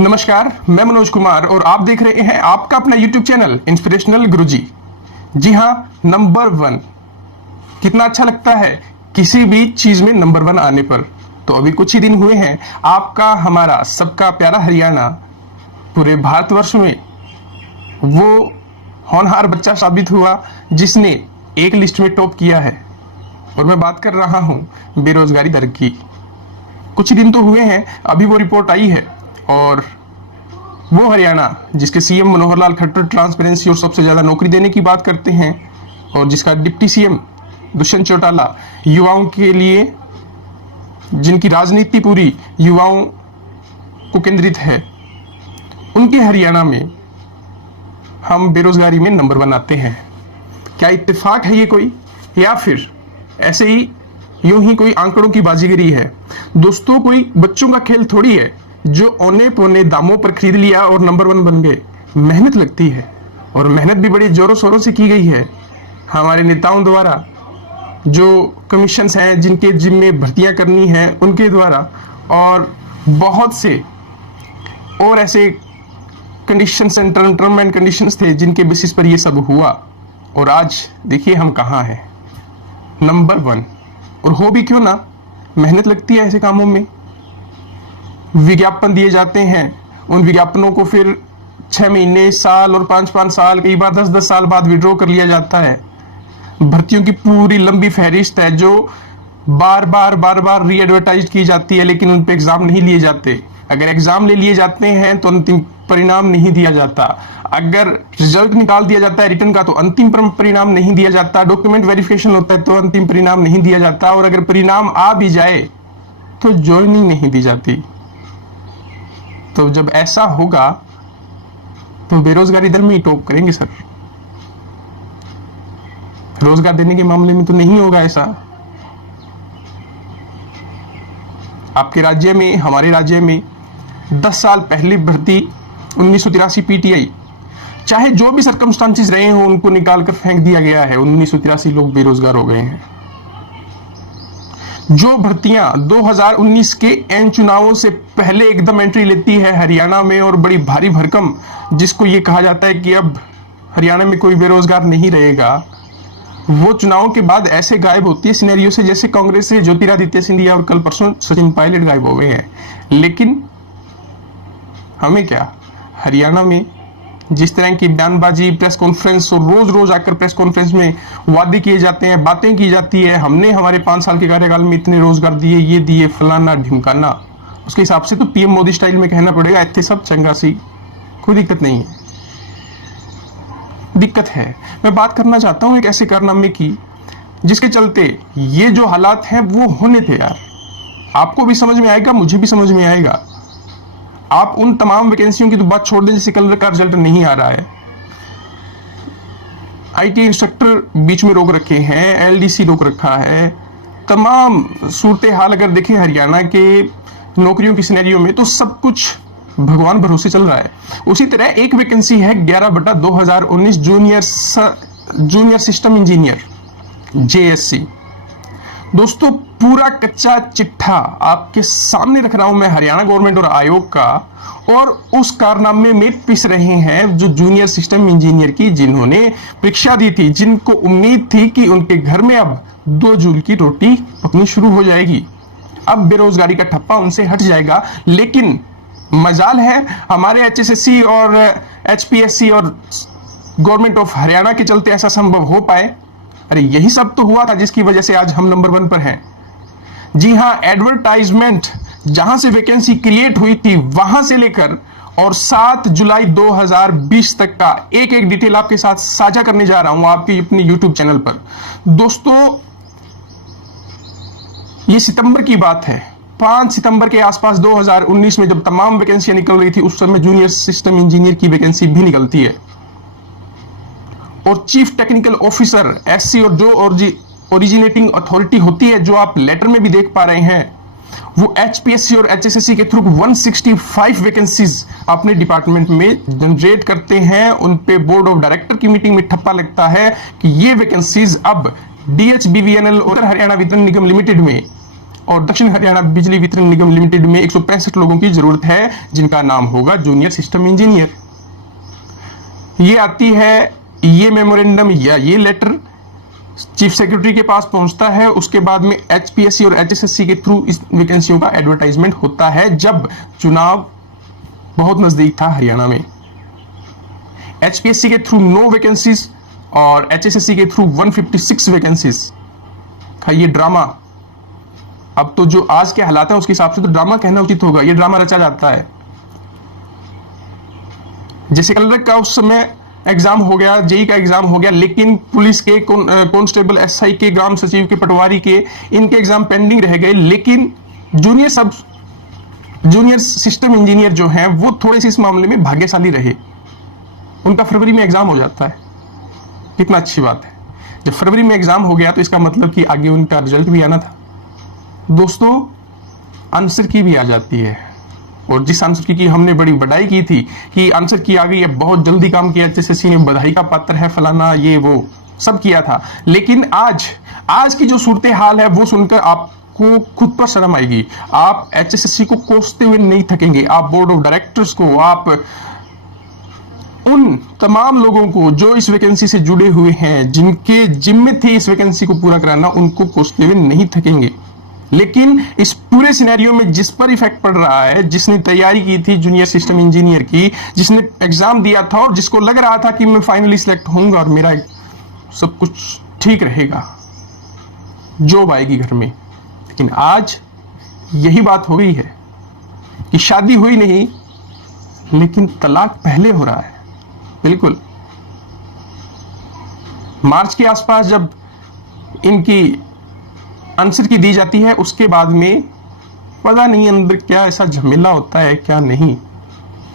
नमस्कार, मैं मनोज कुमार और आप देख रहे हैं आपका अपना YouTube चैनल इंस्पिरेशनल गुरुजी। जी हाँ, नंबर 1 कितना अच्छा लगता है किसी भी चीज में नंबर 1 आने पर। तो अभी कुछ ही दिन हुए हैं, आपका हमारा सबका प्यारा हरियाणा पूरे भारतवर्ष में वो होनहार बच्चा साबित हुआ जिसने एक लिस्ट में टॉप किया है। और मैं बात कर रहा हूं बेरोजगारी दर की। कुछ दिन तो हुए हैं, अभी वो रिपोर्ट आई है और वो हरियाणा जिसके सीएम मनोहर लाल खट्टर ट्रांसपेरेंसी और सबसे ज्यादा नौकरी देने की बात करते हैं और जिसका डिप्टी सीएम दुष्यंत चौटाला युवाओं के लिए, जिनकी राजनीति पूरी युवाओं को केंद्रित है, उनके हरियाणा में हम बेरोजगारी में नंबर 1 आते हैं। क्या इत्तेफाक है ये कोई, या फिर ऐसे ही यूं ही कोई आंकड़ों की बाजीगरी है? दोस्तों, कोई बच्चों का खेल थोड़ी है जो औने पौने दामों पर खरीद लिया और नंबर 1 बन गए। मेहनत लगती है और मेहनत भी बड़ी जोरों शोरों से की गई है हमारे नेताओं द्वारा, जो कमीशंस हैं जिनके जिम्मे भर्तियां करनी है उनके द्वारा, और बहुत से और ऐसे conditions and term and conditions थे जिनके बेसिस पर ये सब हुआ। और आज देखिए हम कहाँ हैं, नंबर 1। और हो भी क्यों ना, मेहनत लगती है ऐसे कामों में। विज्ञापन दिए जाते हैं, उन विज्ञापनों को फिर 6 महीने, साल और 5-5 साल, कई बार 10-10 साल बाद विड्रॉ कर लिया जाता है। भर्तियों की पूरी लंबी फहरिस्त है जो बार बार री एडवर्टाइज की जाती है, लेकिन उन पे एग्जाम नहीं लिए जाते। अगर एग्जाम ले लिए जाते हैं तो अंतिम परिणाम नहीं दिया जाता। अगर रिजल्ट निकाल दिया जाता है रिटर्न का तो अंतिम परिणाम नहीं दिया जाता। डॉक्यूमेंट वेरिफिकेशन होता है तो अंतिम परिणाम नहीं दिया जाता। और अगर परिणाम आ भी जाए तो ज्वाइनिंग नहीं दी जाती। तो जब ऐसा होगा तो बेरोजगारी दर में ही टॉप करेंगे सर। रोजगार देने के मामले में तो नहीं होगा ऐसा। आपके राज्य में, हमारे राज्य में 10 साल पहले भर्ती 1983 पीटीआई, चाहे जो भी सर्कमस्टांसिस रहे हो उनको निकालकर फेंक दिया गया है। 1983 लोग बेरोजगार हो गए हैं। जो भर्तियां 2019 के एन चुनावों से पहले एकदम एंट्री लेती है हरियाणा में और बड़ी भारी भरकम, जिसको ये कहा जाता है कि अब हरियाणा में कोई बेरोजगार नहीं रहेगा, वो चुनावों के बाद ऐसे गायब होती है सिनेरियो से जैसे कांग्रेस से ज्योतिरादित्य सिंधिया और कल परसों सचिन पायलट गायब हो गए हैं। लेकिन हमें क्या, हरियाणा में जिस तरह की बयानबाजी, प्रेस कॉन्फ्रेंस और रोज रोज आकर प्रेस कॉन्फ्रेंस में वादे किए जाते हैं, बातें की जाती है, हमने हमारे 5 साल के कार्यकाल में इतने रोजगार दिए, ये दिए, फलाना ढिमकाना, उसके हिसाब से तो पीएम मोदी स्टाइल में कहना पड़ेगा इतने सब चंगा सी, कोई दिक्कत नहीं है। दिक्कत है, मैं बात करना चाहता हूं एक ऐसे कारनामे की जिसके चलते ये जो हालात हैं वो होने थे यार। आपको भी समझ में आएगा, मुझे भी समझ में आएगा। आप उन तमाम वैकेंसियों की तो बात छोड़ दें जिससे कलर का रिजल्ट नहीं आ रहा है। आईटी इंस्ट्रक्टर बीच में रोक रखे हैं, एलडीसी रोक रखा है। तमाम सूरत हाल अगर देखें हरियाणा के नौकरियों की सिनेरियो में तो सब कुछ भगवान भरोसे चल रहा है। उसी तरह एक वैकेंसी है 11/2019 जूनियर सिस्टम इंजीनियर जेएससी। दोस्तों, पूरा कच्चा चिट्ठा आपके सामने रख रहा हूं मैं हरियाणा गवर्नमेंट और आयोग का, और उस कारनामे में पिस रहे हैं जो जूनियर सिस्टम इंजीनियर की, जिन्होंने परीक्षा दी थी, जिनको उम्मीद थी कि उनके घर में अब 2 जूल की रोटी पकनी शुरू हो जाएगी, अब बेरोजगारी का ठप्पा उनसे हट जाएगा। लेकिन मजाल है हमारे एचएसएससी और एचपीएससी और गवर्नमेंट ऑफ हरियाणा के चलते ऐसा संभव हो पाए। अरे यही सब तो हुआ था जिसकी वजह से आज हम नंबर 1 पर हैं। जी हां, एडवर्टाइजमेंट जहां से वैकेंसी क्रिएट हुई थी वहां से लेकर और 7 जुलाई 2020 तक का एक एक डिटेल आपके साथ साझा करने जा रहा हूं आपके अपने यूट्यूब चैनल पर। दोस्तों, ये सितंबर की बात है, 5 सितंबर के आसपास 2019 में जब तमाम वैकेंसियां निकल रही थी, उस समय जूनियर सिस्टम इंजीनियर की वैकेंसी भी निकलती है। और चीफ टेक्निकल ऑफिसर एससी और जो ओरिजिनेटिंग अथॉरिटी होती है, जो आप लेटर में भी देख पा रहे हैं, वो एचपीएससी और एचएसएससी के थ्रू 165 वैकेंसीज अपने डिपार्टमेंट में जनरेट करते हैं। उन पे बोर्ड ऑफ डायरेक्टर की मीटिंग में ठप्पा लगता है कि ये वैकेंसीज अब डीएचबीवीएनएल और हरियाणा वितरण निगम लिमिटेड में और दक्षिण हरियाणा बिजली वितरण निगम लिमिटेड में 165 लोगों की जरूरत है जिनका नाम होगा जूनियर सिस्टम इंजीनियर। ये आती है, ये मेमोरेंडम या ये लेटर चीफ सेक्रेटरी के पास पहुंचता है। उसके बाद में एचपीएससी और एचएसएससी के थ्रू इस वैकेंसियों का एडवर्टाइजमेंट होता है जब चुनाव बहुत नजदीक था हरियाणा में। एचपीएससी के थ्रू 9 वैकेंसीज और एचएसएससी के थ्रू 156 वैकेंसीज का ये ड्रामा, अब तो जो आज के हालात है उसके हिसाब से तो ड्रामा कहना उचित होगा, ये ड्रामा रचा जाता है। जैसे कलर का उस समय एग्जाम हो गया, जेई का एग्जाम हो गया, लेकिन पुलिस के कांस्टेबल, एसआई के, ग्राम सचिव के, पटवारी के, इनके एग्जाम पेंडिंग रह गए। लेकिन जूनियर सिस्टम इंजीनियर जो हैं वो थोड़े से इस मामले में भाग्यशाली रहे, उनका फरवरी में एग्जाम हो जाता है। कितना अच्छी बात है, जब फरवरी में एग्जाम हो गया तो इसका मतलब कि आगे उनका रिजल्ट भी आना था। दोस्तों, आंसर की भी आ जाती है, और जिस आंसर की हमने बड़ी बड़ाई की थी कि आंसर की आ गई है, बहुत जल्दी काम किया, एचएसएससी ने बधाई का पात्र है, फलाना ये वो सब किया था। लेकिन आज की जो सूरत हाल है वो सुनकर आपको खुद पर शर्म आएगी। आप एचएसएससी को कोसते हुए नहीं थकेंगे, आप बोर्ड ऑफ डायरेक्टर्स को, आप उन तमाम लोगों को जो इस वैकेंसी से जुड़े हुए हैं, जिनके जिम्मे थे इस वैकेंसी को पूरा कराना, उनको कोसते हुए नहीं थकेंगे। लेकिन इस पूरे सिनेरियो में जिस पर इफेक्ट पड़ रहा है, जिसने तैयारी की थी जूनियर सिस्टम इंजीनियर की, जिसने एग्जाम दिया था और जिसको लग रहा था कि मैं फाइनली सिलेक्ट होऊंगा और मेरा सब कुछ ठीक रहेगा, जॉब आएगी घर में, लेकिन आज यही बात हो गई है कि शादी हुई नहीं लेकिन तलाक पहले हो रहा है। बिल्कुल मार्च के आसपास जब इनकी आंसर की दी जाती है, उसके बाद में पता नहीं अंदर क्या ऐसा झमेला होता है क्या नहीं,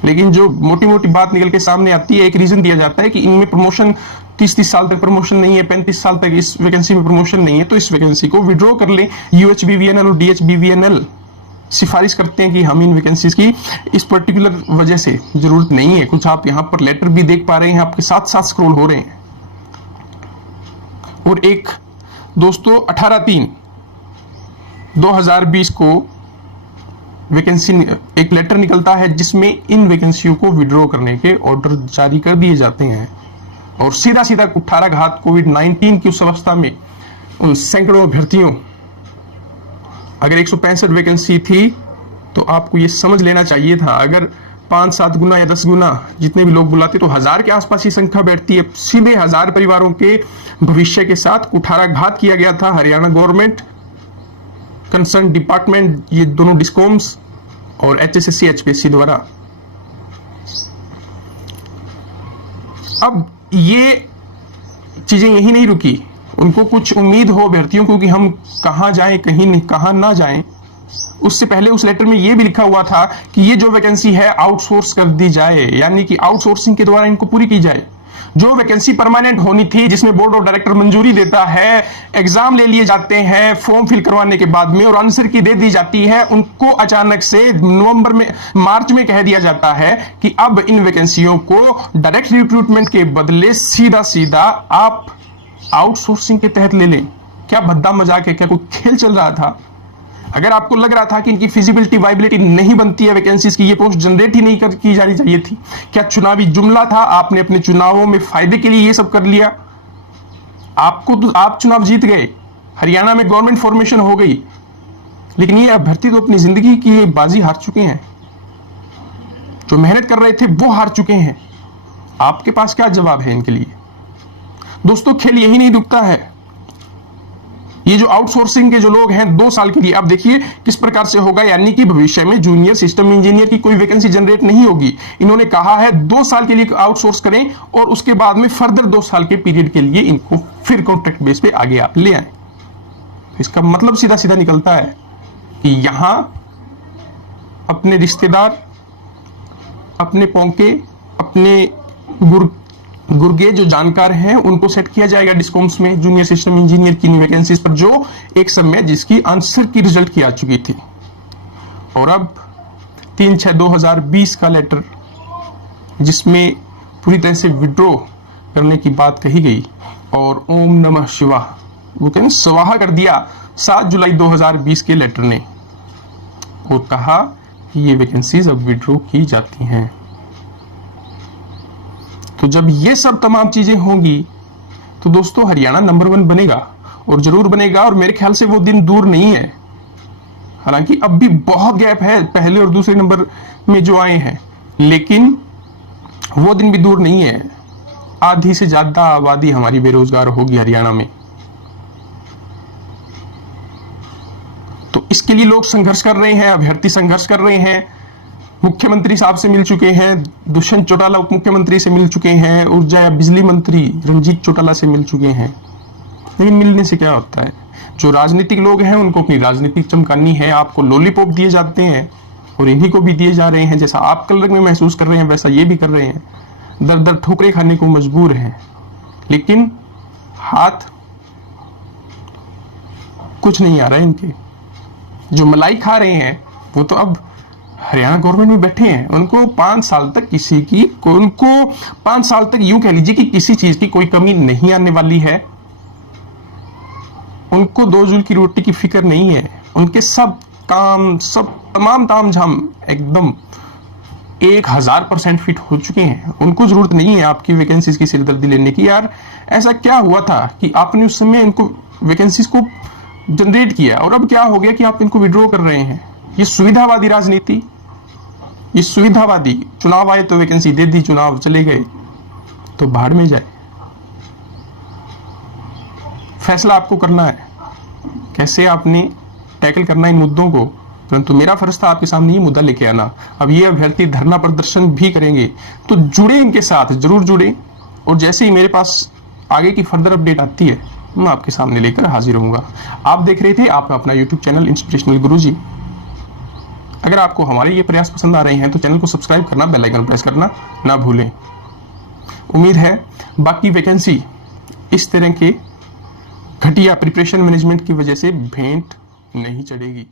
लेकिन जो मोटी मोटी बात निकल के सामने आती है, एक रीजन दिया जाता है कि इनमें प्रमोशन 30 साल तक प्रमोशन नहीं है, 35 साल तक इस वैकेंसी में प्रमोशन नहीं है, तो इस वैकेंसी को विड्रॉ कर लें। यूएचबीवीएनएल और डीएचबीवीएनएल सिफारिश करते हैं कि हम इन वैकेंसीज की इस पर्टिकुलर वजह से जरूरत नहीं है। कुछ आप यहां पर लेटर भी देख पा रहे हैं, आपके साथ साथ स्क्रॉल हो रहे हैं। और एक दोस्तों 18/3/2020 को वैकेंसी एक लेटर निकलता है जिसमें इन वैकेंसियों को विड्रॉ करने के ऑर्डर जारी कर दिए जाते हैं। और सीधा सीधा कुठाराघात कोविड-19 की उस अवस्था में उन सैकड़ों अभ्यर्थियों, अगर 165 वैकेंसी थी तो आपको ये समझ लेना चाहिए था, अगर 5-7 गुना या 10 गुना जितने भी लोग बुलाते तो 1000 के आसपास ये संख्या बैठती है। सीधे 1000 परिवारों के भविष्य के साथ कुठाराघात किया गया था हरियाणा गवर्नमेंट, कंसर्न डिपार्टमेंट, ये दोनों डिस्कॉम्स और एचएसएससी एचपीएससी द्वारा। अब ये चीजें यही नहीं रुकी, उनको कुछ उम्मीद हो अभ्यर्थियों को कि हम कहां जाएं, कहां ना जाएं। उससे पहले उस लेटर में यह भी लिखा हुआ था कि ये जो वैकेंसी है आउटसोर्स कर दी जाए, यानी कि आउटसोर्सिंग के द्वारा इनको पूरी की जाए। जो वैकेंसी परमानेंट होनी थी, जिसमें बोर्ड ऑफ डायरेक्टर मंजूरी देता है, एग्जाम ले लिए जाते हैं फॉर्म फिल करवाने के बाद में और आंसर की दे दी जाती है, उनको अचानक से मार्च में कह दिया जाता है कि अब इन वैकेंसियों को डायरेक्ट रिक्रूटमेंट के बदले सीधा सीधा आप आउटसोर्सिंग के तहत ले लें। क्या भद्दा मजाक है, क्या कोई खेल चल रहा था? अगर आपको लग रहा था कि इनकी फिजिबिलिटी वाइबिलिटी नहीं बनती है वैकेंसीज की, ये पोस्ट जनरेट ही नहीं की जानी चाहिए थी, क्या चुनावी जुमला था, आपने अपने चुनावों में फायदे के लिए ये सब कर लिया, आपको तो आप चुनाव जीत गए, हरियाणा में गवर्नमेंट फॉर्मेशन हो गई, लेकिन ये अभ्यर्थी तो अपनी जिंदगी की बाजी हार चुके हैं। जो मेहनत कर रहे थे वो हार चुके हैं। आपके पास क्या जवाब है इनके लिए? दोस्तों, खेल यही नहीं रुकता है। ये जो आउटसोर्सिंग के जो लोग हैं 2 साल के लिए, अब देखिए किस प्रकार से होगा, यानी कि भविष्य में जूनियर सिस्टम इंजीनियर की कोई वैकेंसी जनरेट नहीं होगी। इन्होंने कहा है 2 साल के लिए आउटसोर्स करें और उसके बाद में फर्दर 2 साल के पीरियड के लिए इनको फिर कॉन्ट्रैक्ट बेस पे आगे आप ले आए। इसका मतलब सीधा सीधा निकलता है कि यहां अपने रिश्तेदार, अपने पौंके, अपने गुर्गे जो जानकार हैं उनको सेट किया जाएगा डिस्कॉम्स में जूनियर सिस्टम इंजीनियर की वैकेंसीज पर, जो एक समय जिसकी आंसर की रिजल्ट की आ चुकी थी। और अब 3/6/2020 का लेटर जिसमें पूरी तरह से विड्रॉ करने की बात कही गई और ओम नमः शिवाय वो कहते स्वाहा कर दिया 7 जुलाई 2020 के लेटर ने और कहा कि ये वैकेंसीज अब विड्रॉ की जाती हैं। तो जब ये सब तमाम चीजें होंगी तो दोस्तों हरियाणा नंबर 1 बनेगा और जरूर बनेगा, और मेरे ख्याल से वो दिन दूर नहीं है। हालांकि अब भी बहुत गैप है पहले और दूसरे नंबर में जो आए हैं, लेकिन वो दिन भी दूर नहीं है। आधी से ज्यादा आबादी हमारी बेरोजगार होगी हरियाणा में। तो इसके लिए लोग संघर्ष कर रहे हैं, अभ्यर्थी संघर्ष कर रहे हैं। मुख्यमंत्री साहब से मिल चुके हैं, दुष्यंत चौटाला उप मुख्यमंत्री से मिल चुके हैं, ऊर्जा या बिजली मंत्री रंजीत चौटाला से मिल चुके हैं। लेकिन मिलने से क्या होता है? जो राजनीतिक लोग हैं उनको अपनी राजनीति चमकानी है। आपको लॉलीपॉप दिए जाते हैं और इन्हीं को भी दिए जा रहे हैं। जैसा आप कलर में महसूस कर रहे हैं वैसा ये भी कर रहे हैं। दर दर ठोकरे खाने को मजबूर हैं, लेकिन हाथ कुछ नहीं आ रहा है इनके। जो मलाई खा रहे हैं वो तो अब हरियाणा गवर्नमेंट में बैठे हैं। उनको 5 साल तक उनको 5 साल तक यूं कह लीजिए कि किसी चीज की कोई कमी नहीं आने वाली है। उनको 2 जूल की रोटी की फिक्र नहीं है। उनके सब काम, सब तमाम तामझाम एकदम 1000% फिट हो चुके हैं। उनको जरूरत नहीं है आपकी वैकेंसीज की सिरदर्दी लेने की। यार ऐसा क्या हुआ था कि आपने उस समय इनको वैकेंसीज को जनरेट किया और अब क्या हो गया कि आप इनको विड्रॉ कर रहे हैं? ये सुविधावादी राजनीति, ये सुविधावादी। चुनाव आए तो वैकेंसी दे दी, चुनाव चले गए तो भाड़ में जाए। फैसला आपको करना है कैसे आपने टैकल करना है इन मुद्दों को, परंतु मेरा फर्ज था आपके सामने ये मुद्दा लेके आना। अब ये अभ्यर्थी धरना प्रदर्शन भी करेंगे तो जुड़े, इनके साथ जरूर जुड़े, और जैसे ही मेरे पास आगे की फर्दर अपडेट आती है मैं आपके सामने लेकर हाजिर होऊंगा। आप देख रहे थे आपका अपना यूट्यूब चैनल इंस्पिरेशनल गुरुजी। अगर आपको हमारे ये प्रयास पसंद आ रहे हैं तो चैनल को सब्सक्राइब करना, बेल आइकन प्रेस करना ना भूलें। उम्मीद है बाकी वैकेंसी इस तरह के घटिया प्रिपरेशन मैनेजमेंट की वजह से भेंट नहीं चढ़ेगी।